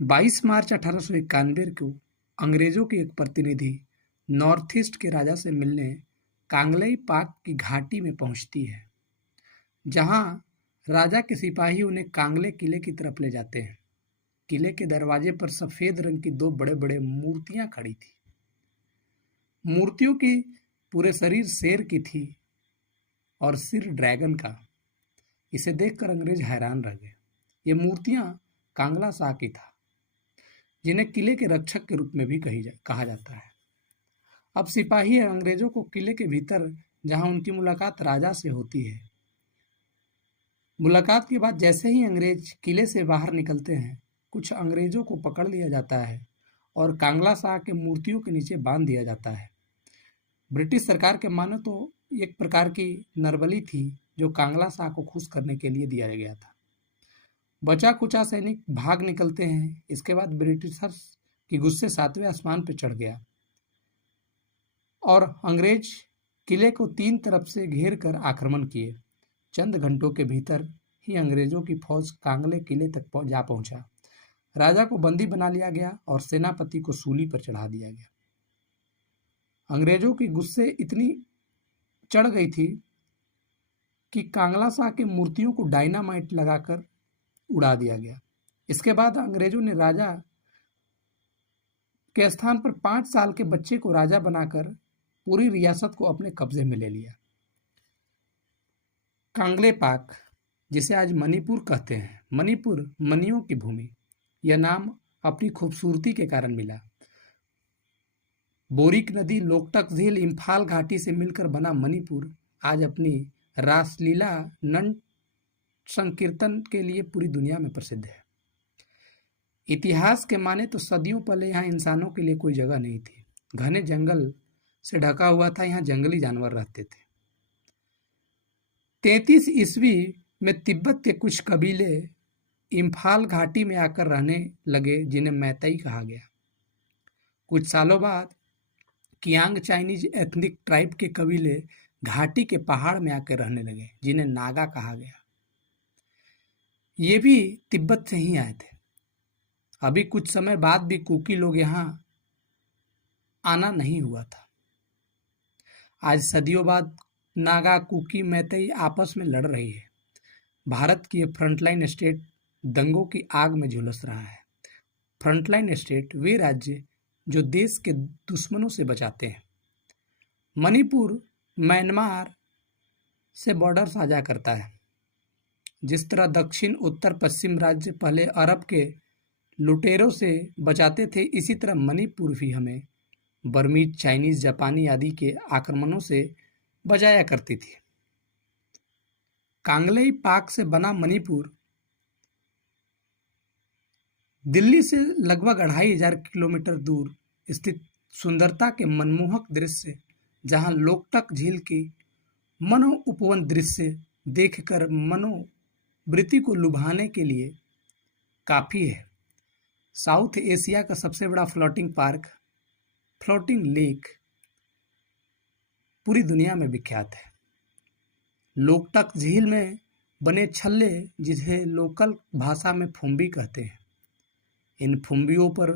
22 मार्च 1891 को अंग्रेजों के एक प्रतिनिधि नॉर्थ ईस्ट के राजा से मिलने कांगलेई पाक की घाटी में पहुंचती है, जहां राजा के सिपाही उन्हें कांगले किले की तरफ ले जाते हैं। किले के दरवाजे पर सफेद रंग की दो बड़े बड़े मूर्तियां खड़ी थी। मूर्तियों की पूरे शरीर शेर की थी और सिर ड्रैगन का। इसे देखकर अंग्रेज हैरान रह गए। ये मूर्तियां कांगला शाह की था, जिन्हें किले के रक्षक के रूप में भी कहा जाता है। अब सिपाही अंग्रेजों को किले के भीतर, जहां उनकी मुलाकात राजा से होती है। मुलाकात के बाद जैसे ही अंग्रेज किले से बाहर निकलते हैं, कुछ अंग्रेजों को पकड़ लिया जाता है और कांगला शाह के मूर्तियों के नीचे बांध दिया जाता है। ब्रिटिश सरकार के मानो तो एक प्रकार की नरबली थी, जो कांगला शाह को खुश करने के लिए दिया गया था। बचा कुचा सैनिक भाग निकलते हैं। इसके बाद ब्रिटिशर्स की गुस्से 7वें आसमान पर चढ़ गया और अंग्रेज किले को 3 तरफ से घेर कर आक्रमण किए। चंद घंटों के भीतर ही अंग्रेजों की फौज कांगले किले तक जा पहुंचा। राजा को बंदी बना लिया गया और सेनापति को सूली पर चढ़ा दिया गया। अंग्रेजों की गुस्से इतनी चढ़ गई थी कि कांगला शाह के मूर्तियों को डायनामाइट लगाकर उड़ा दिया गया। इसके बाद अंग्रेजों ने राजा के स्थान पर 5 साल के बच्चे को राजा बनाकर पूरी रियासत को अपने कब्जे में ले लिया। कांगले पाक, जिसे आज मणिपुर कहते हैं, मणिपुर मणियों की भूमि, यह नाम अपनी खूबसूरती के कारण मिला। बोरिक नदी, लोकटक झील, इम्फाल घाटी से मिलकर बना मणिपुर आज अपनी रासलीला नट संकीर्तन के लिए पूरी दुनिया में प्रसिद्ध है। इतिहास के माने तो सदियों पहले यहाँ इंसानों के लिए कोई जगह नहीं थी। घने जंगल से ढका हुआ था। यहाँ जंगली जानवर रहते थे। 33 ईस्वी में तिब्बत के कुछ कबीले इम्फाल घाटी में आकर रहने लगे, जिन्हें मैतेई कहा गया। कुछ सालों बाद कियांग चाइनीज एथनिक ट्राइब के कबीले घाटी के पहाड़ में आकर रहने लगे, जिन्हें नागा कहा गया। ये भी तिब्बत से ही आए थे। अभी कुछ समय बाद भी कुकी लोग यहाँ आना नहीं हुआ था। आज सदियों बाद नागा, कुकी, मैतेई आपस में लड़ रही है। भारत की ये फ्रंटलाइन स्टेट दंगों की आग में झुलस रहा है। फ्रंटलाइन स्टेट वे राज्य जो देश के दुश्मनों से बचाते हैं। मणिपुर म्यांमार से बॉर्डर साझा करता है। जिस तरह दक्षिण, उत्तर, पश्चिम राज्य पहले अरब के लुटेरों से बचाते थे, इसी तरह मणिपुर भी हमें बर्मीज, चाइनीज, जापानी आदि के आक्रमणों से बचाया करती थी। कांगलेई पाक से बना मणिपुर दिल्ली से लगभग 2500 किलोमीटर दूर स्थित सुंदरता के मनमोहक दृश्य, जहां लोकटक झील की मनो उपवन दृश्य देखकर मनोवृत्ति को लुभाने के लिए काफ़ी है। साउथ एशिया का सबसे बड़ा फ्लोटिंग पार्क, फ्लोटिंग लेक, पूरी दुनिया में विख्यात है। लोकटक झील में बने छल्ले, जिसे लोकल भाषा में फुम्बी कहते हैं, इन फुम्बियों पर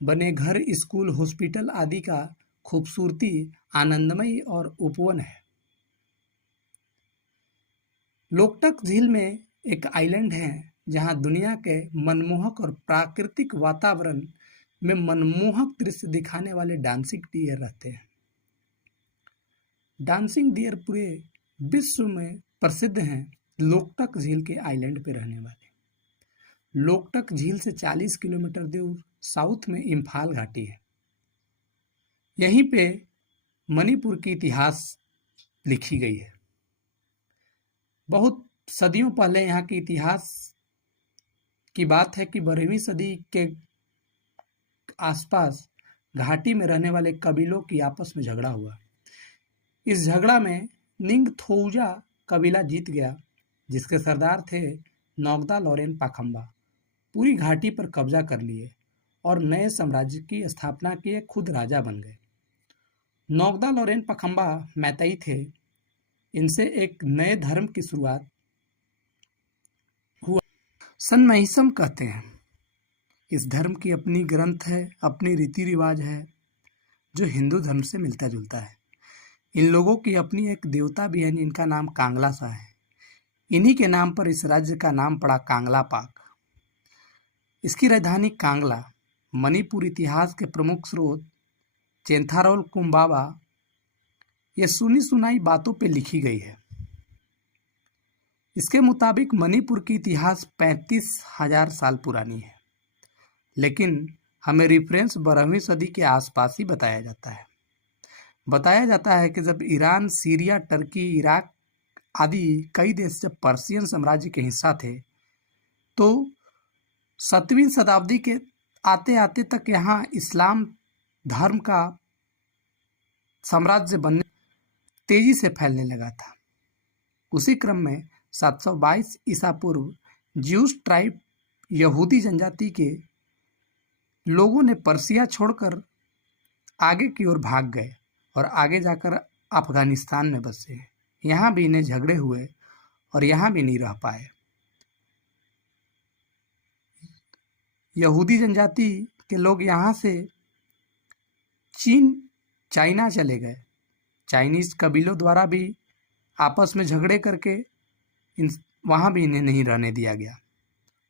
बने घर, स्कूल, हॉस्पिटल आदि का खूबसूरती आनंदमयी और उपवन है। लोकटक झील में एक आइलैंड है, जहां दुनिया के मनमोहक और प्राकृतिक वातावरण में मनमोहक दृश्य दिखाने वाले डांसिंग डियर रहते हैं। डांसिंग डियर पूरे विश्व में प्रसिद्ध हैं। लोकटक झील के आइलैंड पे रहने वाले। लोकटक झील से 40 किलोमीटर दूर साउथ में इम्फाल घाटी है। यहीं पे मणिपुर की इतिहास लिखी गई है। बहुत सदियों पहले यहाँ के इतिहास की बात है कि 12वीं सदी के आसपास घाटी में रहने वाले कबीलों की आपस में झगड़ा हुआ। इस झगड़ा में निंगथौजा कबीला जीत गया, जिसके सरदार थे नौगदा लोरेन पाखंबा। पूरी घाटी पर कब्जा कर लिए और नए साम्राज्य की स्थापना किए, खुद राजा बन गए। नौगदा लोरेन पाखंबा मैतेई थे। इनसे एक नए धर्म की शुरुआत हुआ, सनमहिसम कहते हैं। इस धर्म की अपनी ग्रंथ है, अपनी रीति रिवाज है जो हिंदू धर्म से मिलता जुलता है। इन लोगों की अपनी एक देवता भी है जिनका नाम कांगला सा है। इन्हीं के नाम पर इस राज्य का नाम पड़ा कांगला पाक। इसकी राजधानी कांगला मणिपुर इतिहास के प्रमुख स्रोत चेंथारोल कुंबावा ये सुनी सुनाई बातों पे लिखी गई है। इसके मुताबिक मणिपुर की इतिहास 35,000 साल पुरानी है, लेकिन हमें रेफरेंस 12वीं सदी के आसपास ही बताया जाता है। बताया जाता है कि जब ईरान, सीरिया, टर्की, इराक आदि कई देश जब पर्शियन साम्राज्य के हिस्सा थे तो 7वीं शताब्दी के आते आते तक यहाँ इस्लाम धर्म का साम्राज्य बनने तेजी से फैलने लगा था। उसी क्रम में 722 ईसा पूर्व ज्यूस ट्राइब यहूदी जनजाति के लोगों ने पर्सिया छोड़कर आगे की ओर भाग गए और आगे जाकर अफगानिस्तान में बसे। यहाँ भी इन्हें झगड़े हुए और यहाँ भी नहीं रह पाए। यहूदी जनजाति के लोग यहाँ से चाइना चले गए। चाइनीज कबीलों द्वारा भी आपस में झगड़े करके वहाँ भी इन्हें नहीं रहने दिया गया।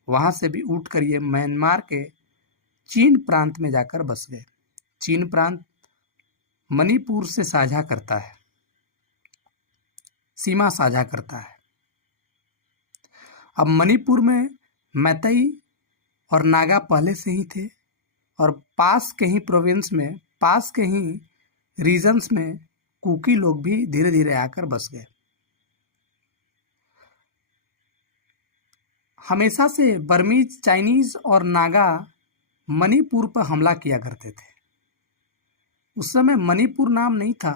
वहाँ से भी उठ कर ये म्यांमार के चीन प्रांत में जाकर बस गए। चीन प्रांत मणिपुर से साझा करता है, सीमा साझा करता है। अब मणिपुर में मैतेई और नागा पहले से ही थे और पास के ही प्रोविंस में, पास के ही रीजन्स में कुकी लोग भी धीरे धीरे आकर बस गए। हमेशा से बर्मीज, चाइनीज और नागा मणिपुर पर हमला किया करते थे। उस समय मणिपुर नाम नहीं था,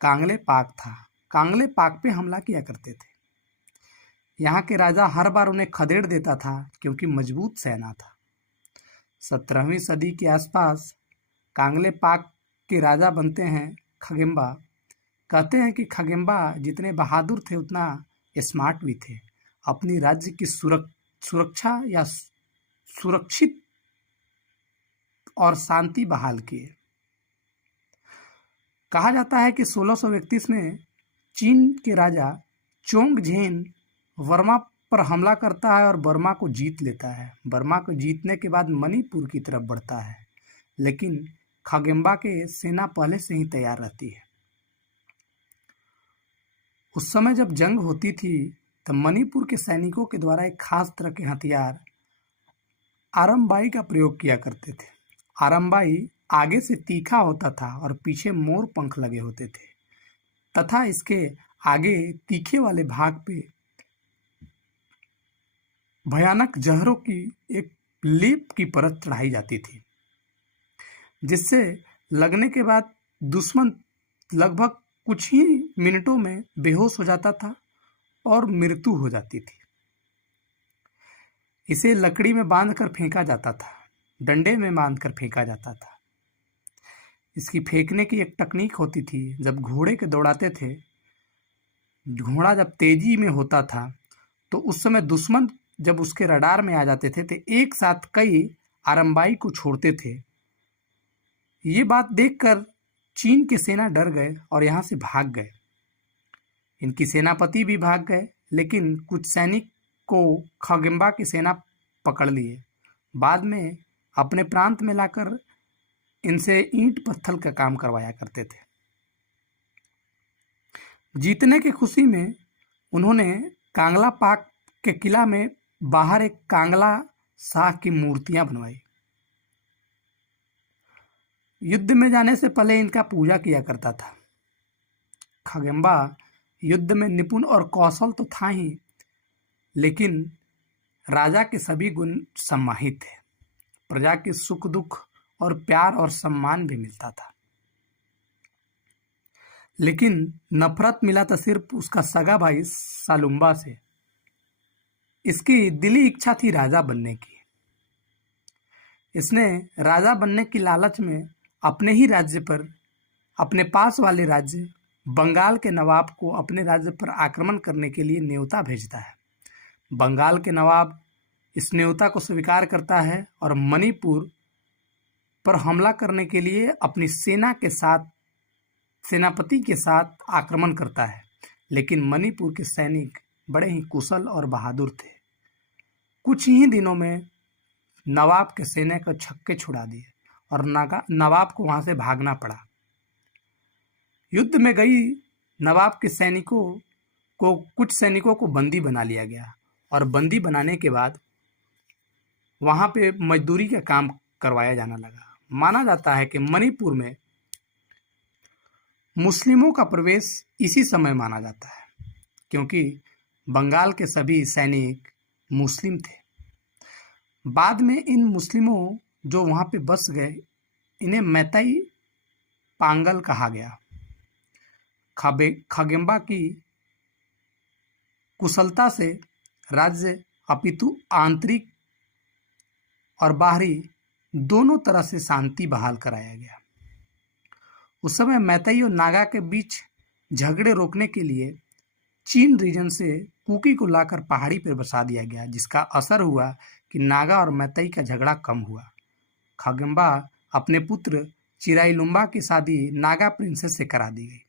कांगले पाक था। कांगले पाक पे हमला किया करते थे। यहाँ के राजा हर बार उन्हें खदेड़ देता था क्योंकि मजबूत सेना था। 17वीं सदी के आसपास कांगले पाक के राजा बनते हैं खगेम्बा। कहते हैं कि खगेम्बा जितने बहादुर थे उतना स्मार्ट भी थे। अपनी राज्य की सुरक्षा या सुरक्षित और शांति बहाल किए। कहा जाता है कि 1631 में चीन के राजा चोंगझेन वर्मा पर हमला करता है और बर्मा को जीत लेता है। बर्मा को जीतने के बाद मणिपुर की तरफ बढ़ता है, लेकिन खगेम्बा के सेना पहले से ही तैयार रहती है। उस समय जब जंग होती थी तब मणिपुर के सैनिकों के द्वारा एक खास तरह के हथियार आरम्बाई का प्रयोग किया करते थे। आरम्बाई आगे से तीखा होता था और पीछे मोर पंख लगे होते थे तथा इसके आगे तीखे वाले भाग पे भयानक जहरों की एक लेप की परत चढ़ाई जाती थी, जिससे लगने के बाद दुश्मन लगभग कुछ ही मिनटों में बेहोश हो जाता था और मृत्यु हो जाती थी। इसे लकड़ी में बांधकर फेंका जाता था, डंडे में बांधकर फेंका जाता था। इसकी फेंकने की एक तकनीक होती थी। जब घोड़े के दौड़ाते थे, घोड़ा जब तेजी में होता था तो उस समय दुश्मन जब उसके रडार में आ जाते थे तो एक साथ कई आरम्बाई को छोड़ते थे। ये बात देखकर चीन के सेना डर गए और यहाँ से भाग गए। इनकी सेनापति भी भाग गए, लेकिन कुछ सैनिक को खगेम्बा की सेना पकड़ लिए। बाद में अपने प्रांत में लाकर इनसे ईंट पत्थर का काम करवाया करते थे। जीतने की खुशी में उन्होंने कांगला पाक के किला में बाहर एक कांगला शाह की मूर्तियां बनवाई। युद्ध में जाने से पहले इनका पूजा किया करता था। खगेम्बा युद्ध में निपुण और कौशल तो था ही, लेकिन राजा के सभी गुण सम्मानित थे। प्रजा के सुख दुख और प्यार और सम्मान भी मिलता था, लेकिन नफरत मिला था सिर्फ उसका सगा भाई सालुम्बा से। इसकी दिली इच्छा थी राजा बनने की। इसने राजा बनने की लालच में अपने ही राज्य पर, अपने पास वाले राज्य बंगाल के नवाब को अपने राज्य पर आक्रमण करने के लिए न्योता भेजता है। बंगाल के नवाब इस न्योता को स्वीकार करता है और मणिपुर पर हमला करने के लिए अपनी सेनापति के साथ आक्रमण करता है। लेकिन मणिपुर के सैनिक बड़े ही कुशल और बहादुर थे। कुछ ही दिनों में नवाब के सेना को छक्के छुड़ा दिए और नवाब को वहां से भागना पड़ा। युद्ध में गई नवाब के कुछ सैनिकों को बंदी बना लिया गया और बंदी बनाने के बाद वहां पे मजदूरी का काम करवाया जाने लगा। माना जाता है कि मणिपुर में मुस्लिमों का प्रवेश इसी समय माना जाता है, क्योंकि बंगाल के सभी सैनिक मुस्लिम थे। बाद में इन मुस्लिमों जो वहां पे बस गए, इन्हें मैतई पांगल कहा गया। खगेम्बा की कुशलता से राज्य अपितु आंतरिक और बाहरी दोनों तरह से शांति बहाल कराया गया। उस समय मैतई और नागा के बीच झगड़े रोकने के लिए चीन रीजन से कुकी को लाकर पहाड़ी पर बसा दिया गया, जिसका असर हुआ कि नागा और मैतई का झगड़ा कम हुआ। खगेम्बा अपने पुत्र चिराइलुम्बा की शादी नागा प्रिंसेस से करा दी गई।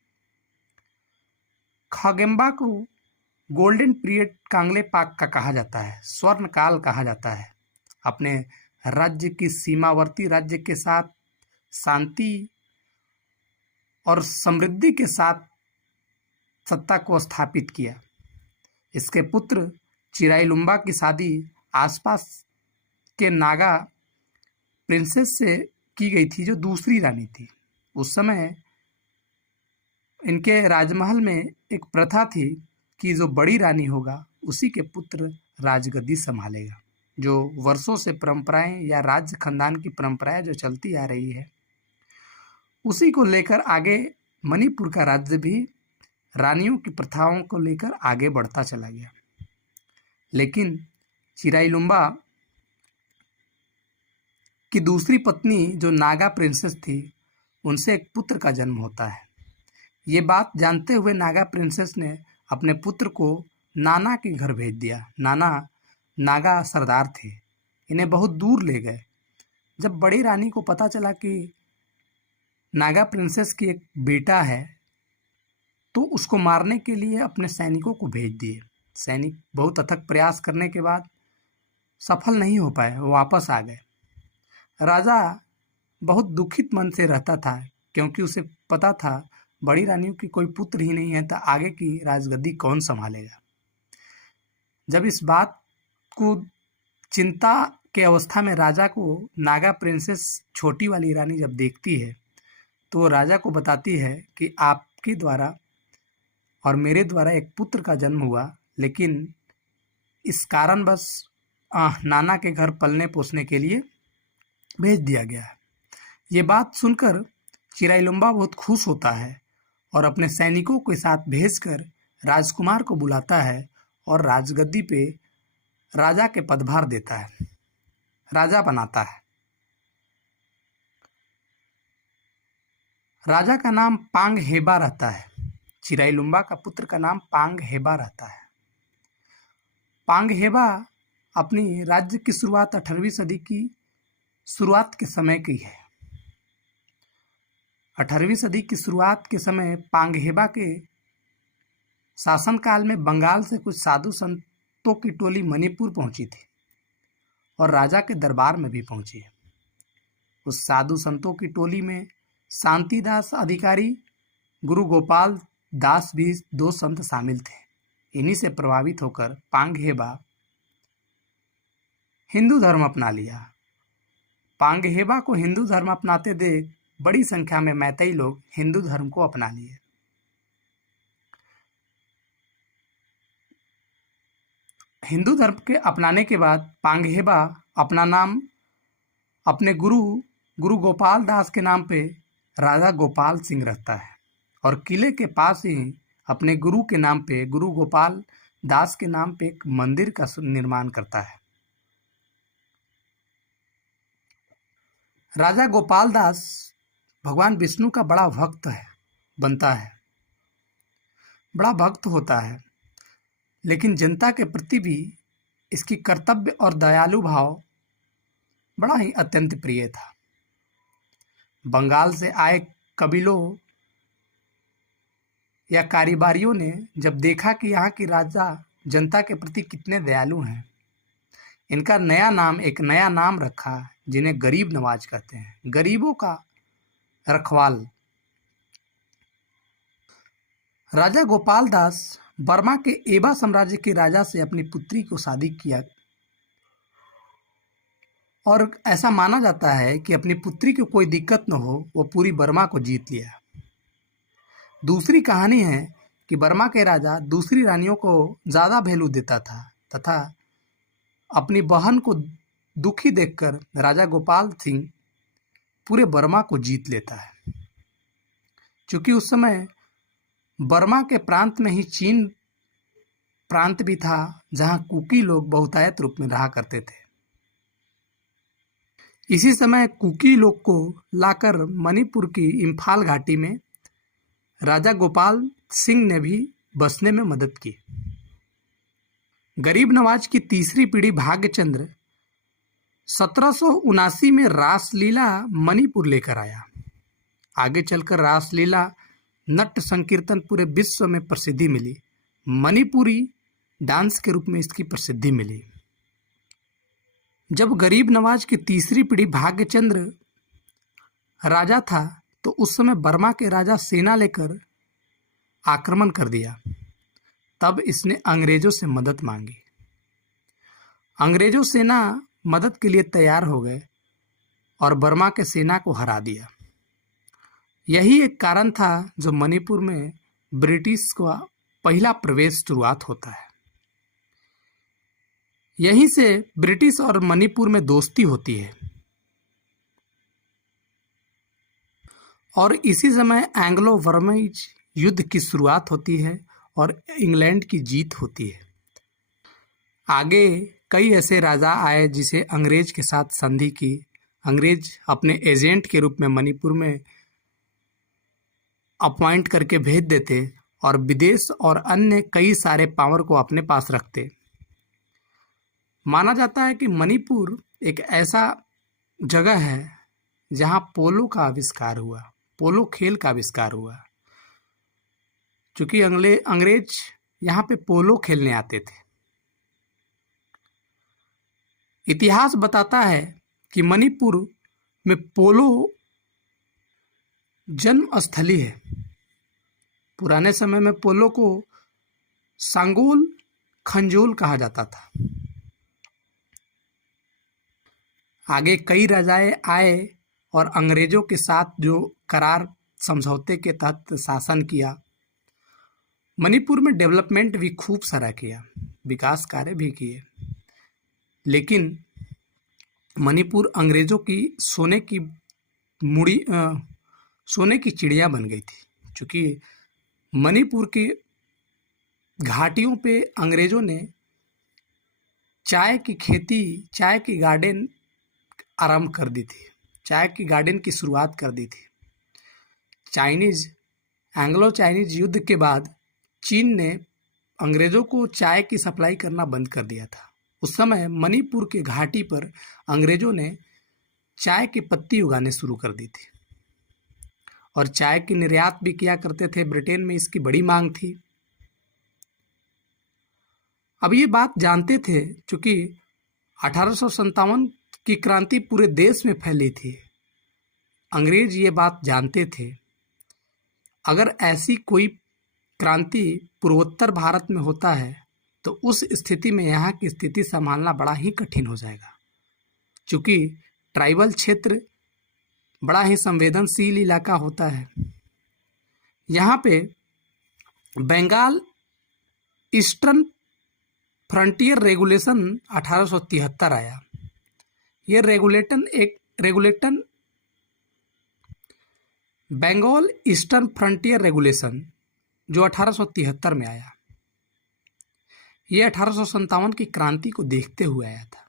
खगेम्बा को गोल्डन पीरियड कांगले पाक का कहा जाता है, स्वर्ण काल कहा जाता है। अपने राज्य की सीमावर्ती राज्य के साथ शांति और समृद्धि के साथ सत्ता को स्थापित किया। इसके पुत्र चिराइलुम्बा की शादी आसपास के नागा प्रिंसेस से की गई थी, जो दूसरी रानी थी। उस समय इनके राजमहल में एक प्रथा थी कि जो बड़ी रानी होगा उसी के पुत्र राजगद्दी संभालेगा। जो वर्षों से परंपराएं या राज्य खानदान की परंपराएं जो चलती आ रही है, उसी को लेकर आगे मणिपुर का राज्य भी रानियों की प्रथाओं को लेकर आगे बढ़ता चला गया। लेकिन चिराइलुम्बा की दूसरी पत्नी जो नागा प्रिंसेस थी, उनसे एक पुत्र का जन्म होता है। ये बात जानते हुए नागा प्रिंसेस ने अपने पुत्र को नाना के घर भेज दिया। नाना नागा सरदार थे, इन्हें बहुत दूर ले गए। जब बड़ी रानी को पता चला कि नागा प्रिंसेस की एक बेटा है, तो उसको मारने के लिए अपने सैनिकों को भेज दिए। सैनिक बहुत अथक प्रयास करने के बाद सफल नहीं हो पाए, वो वापस आ गए। राजा बहुत दुखित मन से रहता था, क्योंकि उसे पता था बड़ी रानियों की कोई पुत्र ही नहीं है, तो आगे की राजगद्दी कौन संभालेगा। जब इस बात को चिंता के अवस्था में राजा को नागा प्रिंसेस छोटी वाली रानी जब देखती है, तो वो राजा को बताती है कि आपके द्वारा और मेरे द्वारा एक पुत्र का जन्म हुआ, लेकिन इस कारणवश नाना के घर पलने पोसने के लिए भेज दिया गया है। ये बात सुनकर चिराइलुम्बा बहुत खुश होता है और अपने सैनिकों के साथ भेजकर राजकुमार को बुलाता है और राजगद्दी पे राजा के पदभार देता है, राजा बनाता है। राजा का नाम पांग हेबा रहता है। चिराइलुम्बा का पुत्र का नाम पांग हेबा रहता है। पांग हेबा अपनी राज्य की शुरुआत 18वीं सदी की शुरुआत के समय की है। 18वीं सदी की शुरुआत के समय पांग हेबा के शासनकाल में बंगाल से कुछ साधु संतों की टोली मणिपुर पहुंची थी और राजा के दरबार में भी पहुंची। उस साधु संतों की टोली में शांतिदास अधिकारी, गुरु गोपाल दास भी दो संत शामिल थे। इन्हीं से प्रभावित होकर पांग हेबा हिंदू धर्म अपना लिया। पांग हेबा को हिंदू धर्म अपनाते देख बड़ी संख्या में मैतई लोग हिंदू धर्म को अपना लिए। हिंदू धर्म के अपनाने के बाद पांग हेबा अपना नाम अपने गुरु गोपाल दास के नाम पे राजा गोपाल सिंह रखता है और किले के पास ही अपने गुरु के नाम पे, गुरु गोपाल दास के नाम पे एक मंदिर का निर्माण करता है। राजा गोपाल दास भगवान विष्णु का बड़ा भक्त बनता है, बड़ा भक्त होता है, लेकिन जनता के प्रति भी इसकी कर्तव्य और दयालु भाव बड़ा ही अत्यंत प्रिय था। बंगाल से आए कबीलों या कारोबारियों ने जब देखा कि यहाँ की राजा जनता के प्रति कितने दयालु हैं, इनका एक नया नाम रखा जिन्हें गरीब नवाज कहते हैं, गरीबों का रखवाल। राजा गोपाल दास बर्मा के एबा साम्राज्य के राजा से अपनी पुत्री को शादी किया और ऐसा माना जाता है कि अपनी पुत्री को कोई दिक्कत न हो, वो पूरी बर्मा को जीत लिया। दूसरी कहानी है कि बर्मा के राजा दूसरी रानियों को ज़्यादा वैल्यू देता था तथा अपनी बहन को दुखी देखकर राजा गोपाल सिंह पूरे बर्मा को जीत लेता है। क्योंकि उस समय बर्मा के प्रांत में ही चीन प्रांत भी था, जहां कुकी लोग बहुतायत रूप में रहा करते थे। इसी समय कुकी लोग को लाकर मणिपुर की इम्फाल घाटी में राजा गोपाल सिंह ने भी बसने में मदद की। गरीब नवाज की तीसरी पीढ़ी भाग्यचंद्र 1779 में रासलीला मणिपुर लेकर आया। आगे चलकर रासलीला नट संकीर्तन पूरे विश्व में प्रसिद्धि मिली। मणिपुरी डांस के रूप में इसकी प्रसिद्धि मिली। जब गरीब नवाज की तीसरी पीढ़ी भाग्यचंद्र राजा था तो उस समय बर्मा के राजा सेना लेकर आक्रमण कर दिया। तब इसने अंग्रेजों से मदद मांगी। अंग्रेजों सेना मदद के लिए तैयार हो गए और बर्मा के सेना को हरा दिया। यही एक कारण था जो मणिपुर में ब्रिटिश का पहला प्रवेश शुरुआत होता है। यहीं से ब्रिटिश और मणिपुर में दोस्ती होती है और इसी समय एंग्लो बर्मीज युद्ध की शुरुआत होती है और इंग्लैंड की जीत होती है। आगे कई ऐसे राजा आए जिसे अंग्रेज के साथ संधि की। अंग्रेज अपने एजेंट के रूप में मणिपुर में अपॉइंट करके भेज देते और विदेश और अन्य कई सारे पावर को अपने पास रखते। माना जाता है कि मणिपुर एक ऐसा जगह है जहां पोलो का आविष्कार हुआ, पोलो खेल का आविष्कार हुआ। क्योंकि अंग्रेज यहाँ पे पोलो खेलने आते थे। इतिहास बताता है कि मणिपुर में पोलो जन्म स्थली है। पुराने समय में पोलो को सांगोल खंजोल कहा जाता था। आगे कई राजाएं आए और अंग्रेजों के साथ जो करार समझौते के तहत शासन किया। मणिपुर में डेवलपमेंट भी खूब सारा किया, विकास कार्य भी किए, लेकिन मणिपुर अंग्रेजों की सोने की चिड़िया बन गई थी। क्योंकि मणिपुर की घाटियों पे अंग्रेजों ने चाय की खेती, चाय की गार्डन आरंभ कर दी थी, चाय की गार्डन की शुरुआत कर दी थी। एंग्लो चाइनीज युद्ध के बाद चीन ने अंग्रेजों को चाय की सप्लाई करना बंद कर दिया था। उस समय मणिपुर के घाटी पर अंग्रेजों ने चाय की पत्ती उगाने शुरू कर दी थी और चाय की निर्यात भी किया करते थे। ब्रिटेन में इसकी बड़ी मांग थी। अब ये बात जानते थे क्योंकि 1857 की क्रांति पूरे देश में फैली थी। अंग्रेज ये बात जानते थे, अगर ऐसी कोई क्रांति पूर्वोत्तर भारत में होता है तो उस स्थिति में यहाँ की स्थिति संभालना बड़ा ही कठिन हो जाएगा। क्योंकि ट्राइबल क्षेत्र बड़ा ही संवेदनशील इलाका होता है। यहाँ पे बंगाल ईस्टर्न फ्रंटियर रेगुलेशन 1873 आया। ये रेगुलेटन बंगाल ईस्टर्न फ्रंटियर रेगुलेशन जो 1873 में आया, ये 1857 की क्रांति को देखते हुए आया था।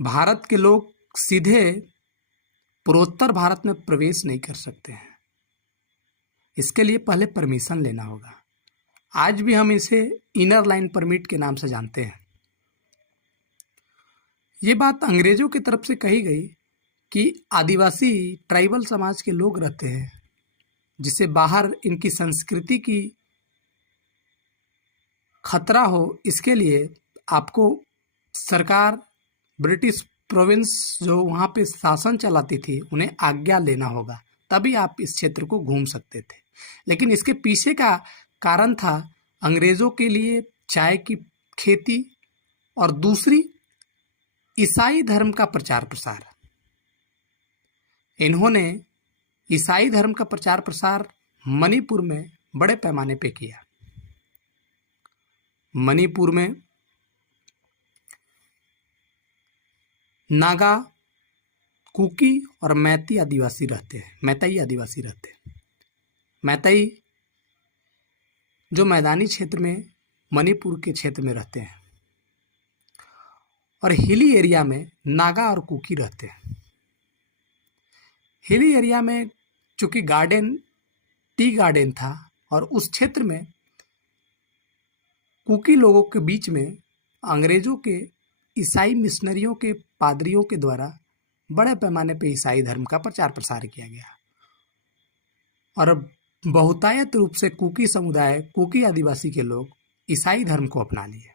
भारत के लोग सीधे पूर्वोत्तर भारत में प्रवेश नहीं कर सकते हैं, इसके लिए पहले परमिशन लेना होगा। आज भी हम इसे इनर लाइन परमिट के नाम से जानते हैं। ये बात अंग्रेजों की तरफ से कही गई कि आदिवासी ट्राइबल समाज के लोग रहते हैं, जिससे बाहर इनकी संस्कृति की खतरा हो, इसके लिए आपको सरकार, ब्रिटिश प्रोविंस जो वहाँ पे शासन चलाती थी, उन्हें आज्ञा लेना होगा, तभी आप इस क्षेत्र को घूम सकते थे। लेकिन इसके पीछे का कारण था अंग्रेज़ों के लिए चाय की खेती और दूसरी ईसाई धर्म का प्रचार प्रसार। इन्होंने ईसाई धर्म का प्रचार प्रसार मणिपुर में बड़े पैमाने पे किया। मणिपुर में नागा, कुकी और मैती आदिवासी रहते हैं, मैतई आदिवासी रहते हैं। मैतई जो मैदानी क्षेत्र में मणिपुर के क्षेत्र में रहते हैं, और हिली एरिया में नागा और कुकी रहते हैं। हिली एरिया में चूँकि गार्डन टी गार्डन था, और उस क्षेत्र में कुकी लोगों के बीच में अंग्रेज़ों के ईसाई मिशनरियों के पादरियों के द्वारा बड़े पैमाने पर ईसाई धर्म का प्रचार प्रसार किया गया, और बहुतायत रूप से कुकी समुदाय, कुकी आदिवासी के लोग ईसाई धर्म को अपना लिए।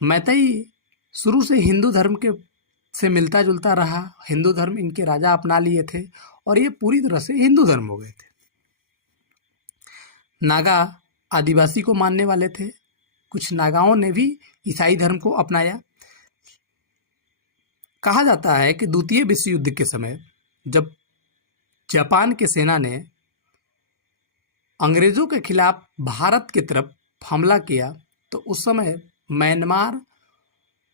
मैतई शुरू से हिंदू धर्म के से मिलता जुलता रहा। हिंदू धर्म इनके राजा अपना लिए थे, और ये पूरी तरह से हिंदू धर्म हो गए थे। नागा आदिवासी को मानने वाले थे। कुछ नागाओं ने भी ईसाई धर्म को अपनाया। कहा जाता है कि द्वितीय विश्व युद्ध के समय जब जापान की सेना ने अंग्रेज़ों के खिलाफ भारत की तरफ हमला किया, तो उस समय म्यांमार,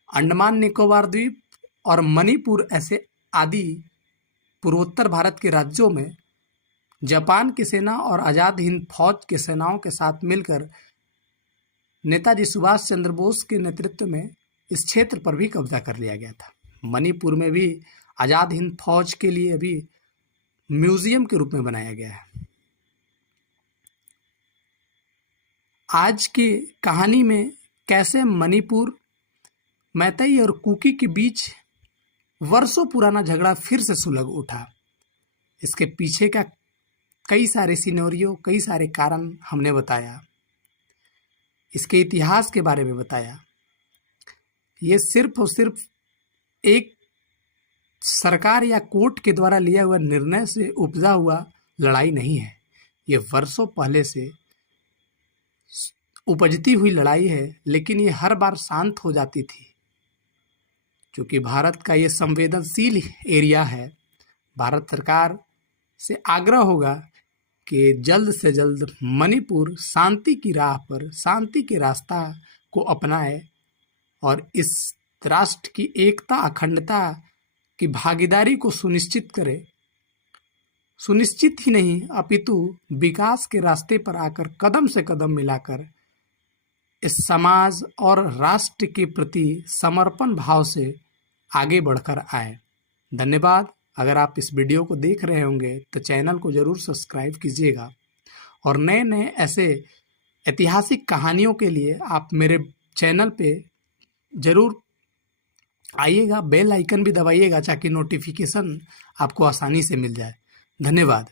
अंडमान निकोबार द्वीप और मणिपुर ऐसे आदि पूर्वोत्तर भारत के राज्यों में जापान की सेना और आज़ाद हिंद फौज के सेनाओं के साथ मिलकर नेताजी सुभाष चंद्र बोस के नेतृत्व में इस क्षेत्र पर भी कब्जा कर लिया गया था। मणिपुर में भी आज़ाद हिंद फौज के लिए अभी म्यूजियम के रूप में बनाया गया है। आज की कहानी में कैसे मणिपुर, मैतई और कुकी के बीच वर्षों पुराना झगड़ा फिर से सुलग उठा, इसके पीछे का कई सारे सिनेरियो, कई सारे कारण हमने बताया। इसके इतिहास के बारे में बताया। ये सिर्फ और सिर्फ एक सरकार या कोर्ट के द्वारा लिया हुआ निर्णय से उपजा हुआ लड़ाई नहीं है। ये वर्षों पहले से उपजती हुई लड़ाई है, लेकिन ये हर बार शांत हो जाती थी। क्योंकि भारत का ये संवेदनशील एरिया है, भारत सरकार से आग्रह होगा कि जल्द से जल्द मणिपुर शांति की राह पर, शांति के रास्ता को अपनाए और इस राष्ट्र की एकता, अखंडता की भागीदारी को सुनिश्चित करे। सुनिश्चित ही नहीं, अपितु विकास के रास्ते पर आकर कदम से कदम मिलाकर इस समाज और राष्ट्र के प्रति समर्पण भाव से आगे बढ़कर आए। धन्यवाद। अगर आप इस वीडियो को देख रहे होंगे तो चैनल को ज़रूर सब्सक्राइब कीजिएगा, और नए नए ऐसे ऐतिहासिक कहानियों के लिए आप मेरे चैनल पे ज़रूर आइएगा। बेल आइकन भी दबाइएगा ताकि नोटिफिकेशन आपको आसानी से मिल जाए। धन्यवाद।